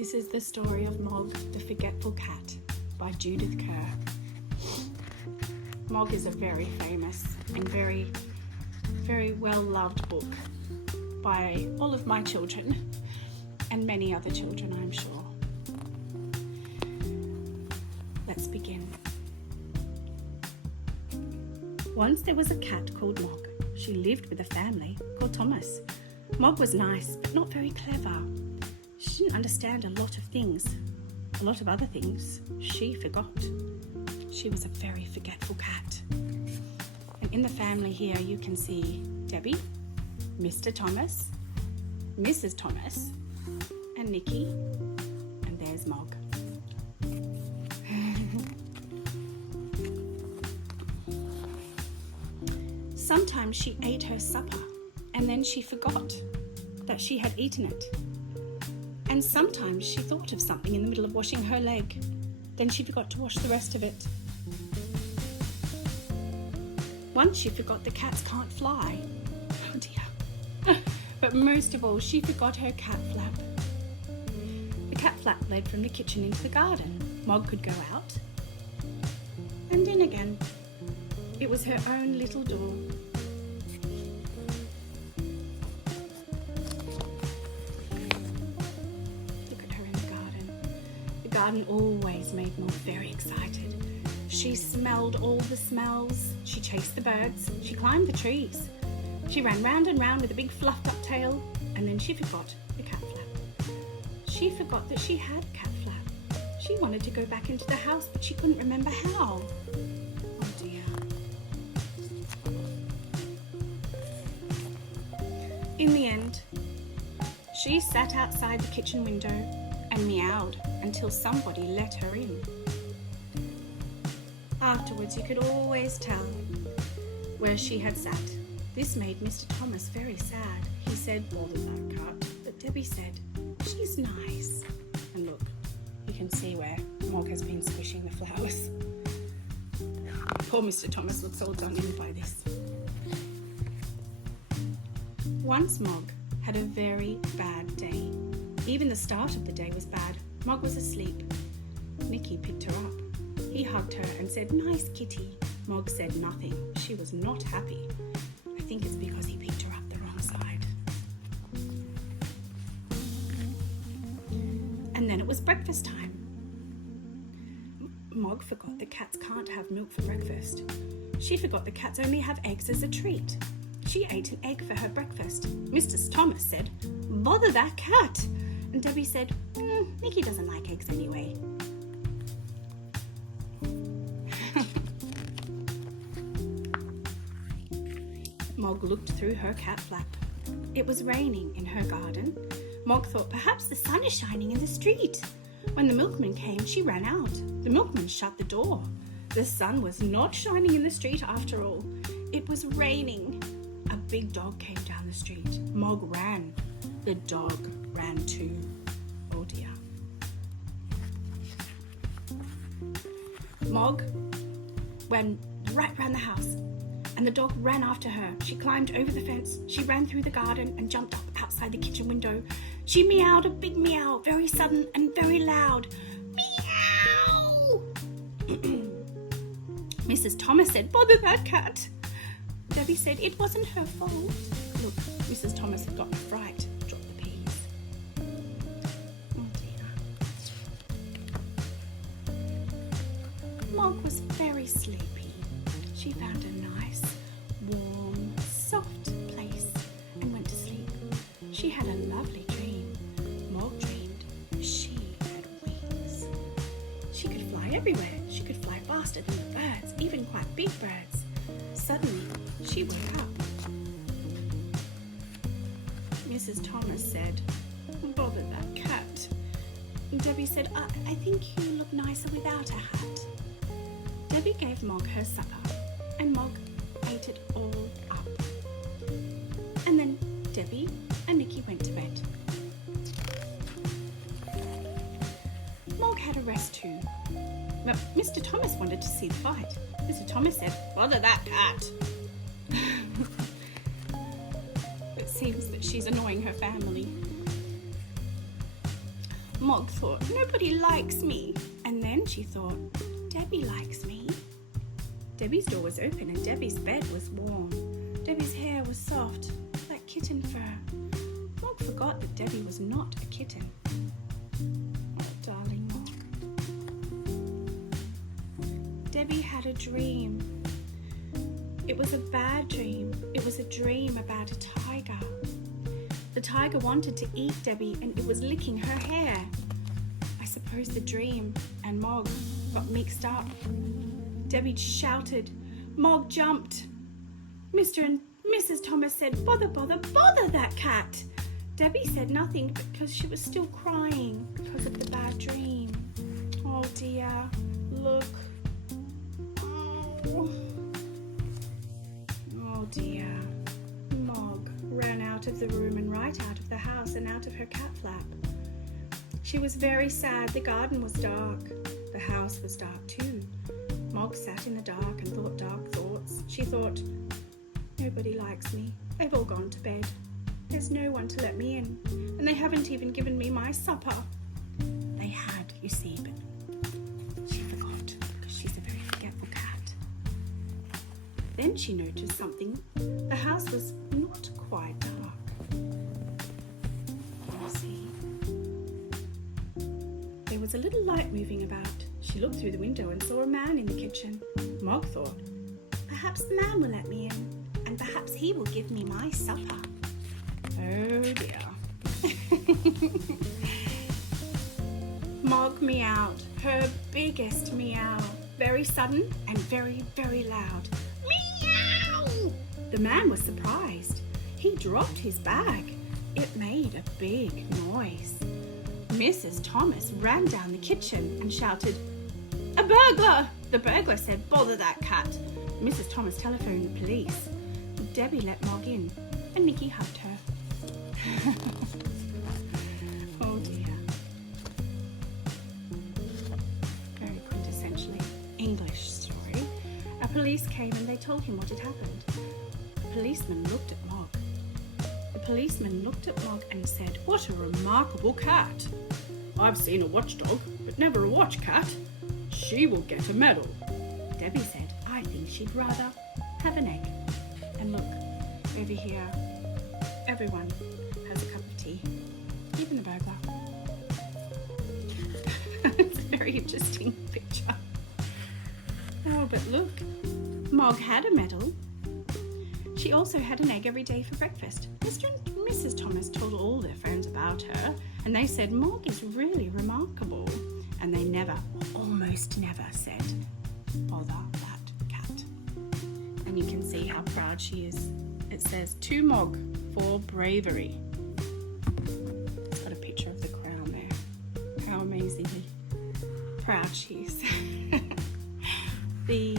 This is the story of Mog, the Forgetful Cat by Judith Kerr. Mog is a very famous and very well-loved book by all of my children and many other children, I'm sure. Let's begin. Once there was a cat called Mog. She lived with a family called Thomas. Mog was nice, but not very clever. She didn't understand a lot of things. A lot of other things she forgot. She was a very forgetful cat. And in the family here you can see Debbie, Mr. Thomas, Mrs. Thomas, and Nikki, and there's Mog. Sometimes she ate her supper and then she forgot that she had eaten it. And sometimes she thought of something in the middle of washing her leg. Then she forgot to wash the rest of it. Once she forgot that cats can't fly. Oh dear. But most of all, she forgot her cat flap. The cat flap led from the kitchen into the garden. Mog could go out and in again. It was her own little door. Look at her in the garden. The garden always made Mog very excited. She smelled all the smells. She chased the birds. She climbed the trees. She ran round and round with a big fluffed up tail, and then she forgot the cat flap. She forgot that she had a cat flap. She wanted to go back into the house, but she couldn't remember how. Oh dear. In the end, she sat outside the kitchen window and meowed until somebody let her in. Afterwards, you could always tell where she had sat. This made Mr. Thomas very sad. He said, "Bother that cat." But Debbie said, "She's nice." And look, you can see where Mog has been squishing the flowers. Poor Mr. Thomas looks all done in by this. Once Mog had a very bad day. Even the start of the day was bad. Mog was asleep. Nicky picked her up. He hugged her and said, "Nice kitty." Mog said nothing. She was not happy. I think it's because he picked her up the wrong side. And then it was breakfast time. Mog forgot that cats can't have milk for breakfast. She forgot that cats only have eggs as a treat. She ate an egg for her breakfast. Mr. Thomas said, "Bother that cat." And Debbie said, "Nikki doesn't like eggs anyway." Mog looked through her cat flap. It was raining in her garden. Mog thought perhaps the sun is shining in the street. When the milkman came, she ran out. The milkman shut the door. The sun was not shining in the street after all. It was raining. A big dog came down the street. Mog ran. The dog ran too. Oh dear. Mog went right round the house. And the dog ran after her. She climbed over the fence. She ran through the garden and jumped up outside the kitchen window. She meowed a big meow, very sudden and very loud. Meow! Mrs. Thomas said, "Bother that cat." Debbie said it wasn't her fault. Look, Mrs. Thomas had got a fright. Dropped the peas. Oh dear. Mog was very sleepy. She found a nice, warm, soft place and went to sleep. She had a lovely dream. Mog dreamed she had wings. She could fly everywhere. She could fly faster than the birds, even quite big birds. Suddenly, she woke up. Mrs. Thomas said, "Bother that cat." Debbie said, I think you look nicer without a hat." Debbie gave Mog her supper. And Mog ate it all up. And then Debbie and Nikki went to bed. Mog had a rest too. But Mr. Thomas wanted to see the fight. Mr. Thomas said, "Bother that cat." It seems that she's annoying her family. Mog thought, nobody likes me. And then she thought, Debbie likes me. Debbie's door was open and Debbie's bed was warm. Debbie's hair was soft, like kitten fur. Mog forgot that Debbie was not a kitten. Oh, darling Mog. Debbie had a dream. It was a bad dream. It was a dream about a tiger. The tiger wanted to eat Debbie and it was licking her hair. I suppose the dream and Mog got mixed up. Debbie shouted. Mog jumped. Mr. and Mrs. Thomas said, bother, bother, bother that cat. Debbie said nothing because she was still crying because of the bad dream. Oh dear, look. Oh dear. Mog ran out of the room and right out of the house and out of her cat flap. She was very sad. The garden was dark. The house was dark too. Mog sat in the dark and thought dark thoughts. She thought, nobody likes me. They've all gone to bed. There's no one to let me in. And they haven't even given me my supper. They had, you see, but she forgot because she's a very forgetful cat. Then she noticed something. The house was not quite dark. Let me see. There was a little light moving about. She looked through the window and saw a man in the kitchen. Mog thought, perhaps the man will let me in, and perhaps he will give me my supper. Oh dear. Mog meowed, her biggest meow, very sudden and very, very loud. Meow! The man was surprised. He dropped his bag. It made a big noise. Mrs. Thomas ran down the kitchen and shouted, a burglar! The burglar said, bother that cat. Mrs. Thomas telephoned the police. Debbie let Mog in and Mickey hugged her. Oh dear. Very quintessentially English story. A police came and they told him what had happened. The policeman looked at Mog. The policeman looked at Mog and said, what a remarkable cat. I've seen a watchdog, but never a watch cat. She will get a medal. Debbie said, I think she'd rather have an egg. And look, over here, everyone has a cup of tea, even the burglar. It's a very interesting picture. Oh, but look, Mog had a medal. She also had an egg every day for breakfast. Mr. and Mrs. Thomas told all their friends about her, and they said, Mog is really remarkable. And they never, or almost never, said, bother that cat. And you can see how proud she is. It says, to Mog for bravery. It's got a picture of the crown there. How amazingly proud she is. The